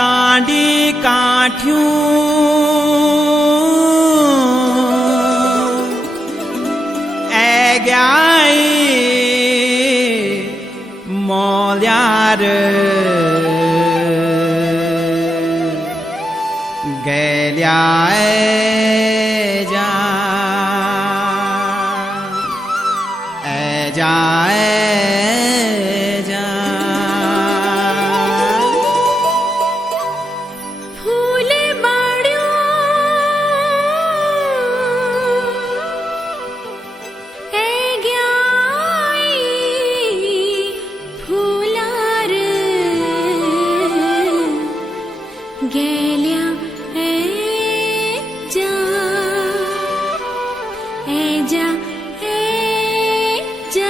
दांडी काठियूं ऐग्याई मोल्यार गैल्याए जा जाए जा फूले बाड़ियों ए ग्याई फूलार गैल्या जा जा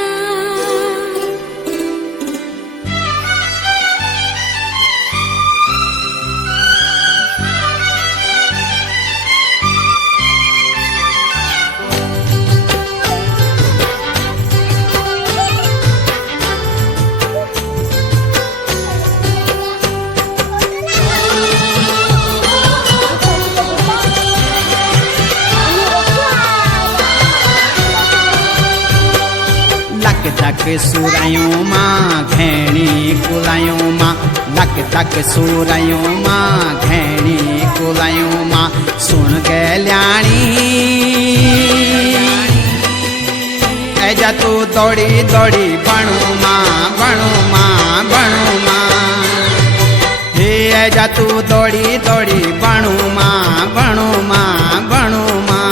लक तक सुरायों माँ घैणी कुलायों माँ लक तक सुरायों माँ घैणी कुलायों माँ सुन गैल्याणी ऐजा तू दौड़ी दौड़ी बणु माँ बणु माँ बणु माँ हे ऐजा तू दौड़ी दौड़ी बणु माँ बणु माँ बणु माँ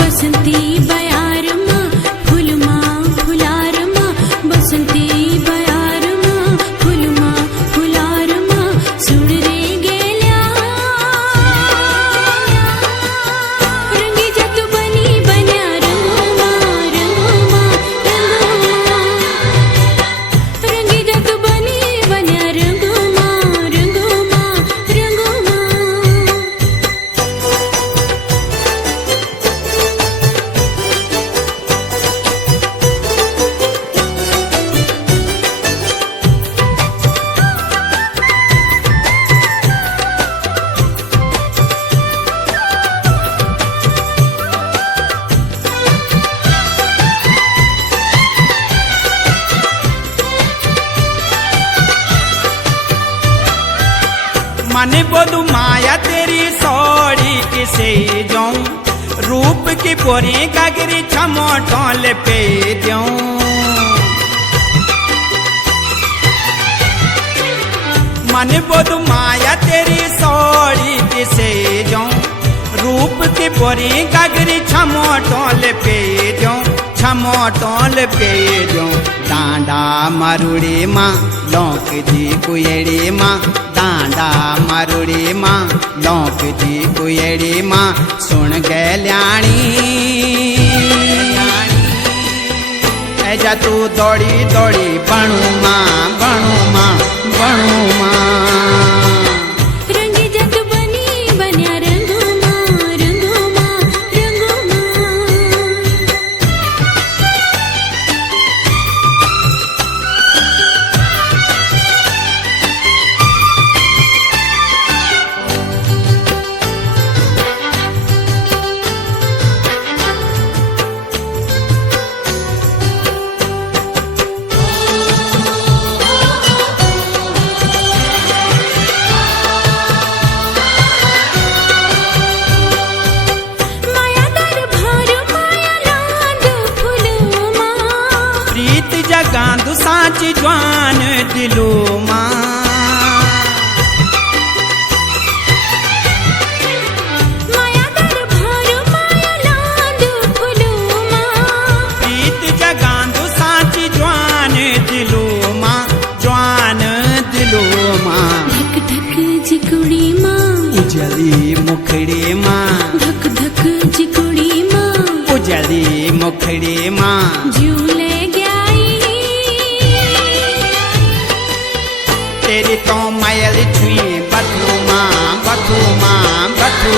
बसंती बयार माँ फूल माँ फुलार माँ बसंती बयार माँ फूल माँ फुलार माँ सुन रे गेल्या रंगी जत बनी बन्या रंगो माँ रंगी जत बनी बन्या रंगो माँ रंगो माँ रंगो माँ मन बोधु माया तेरी सौड़ी किसे जाऊं रूप की पोरी गागरी छमो टोल पे जाऊं मन बोधु माया तेरी सौड़ी किसे जाऊं रूप की पोरी गागरी छमो टोल पे जाऊं छमो टोल पे जाऊं डांडा मारुड़ी माँ लौक दी कुएड़ी माँ डांडा मारुड़ी माँ लौक दी कुएड़ी माँ सुन गैल्याणी ऐजा तू दौड़ी दौड़ी बणु माँ बणु माँ बणु माँ रंगी जत बनी बन्या रंगो माँ रंगो माँ रंगो माँ गांधु सांची ज्वान दिलो माँ माया दर भारो माया लांद फुलो माँ प्रीत जगांधु सांची ज्वान दिलो माँ ज्वान दिलो माँ धक धक जिकुड़ी माँ उजली मुखड़ी माँ धक धक जिकुड़ी माँ उजली मुखड़ी माँ झूले तेरी तो मायल छुई बथू माँ बथू माँ बथू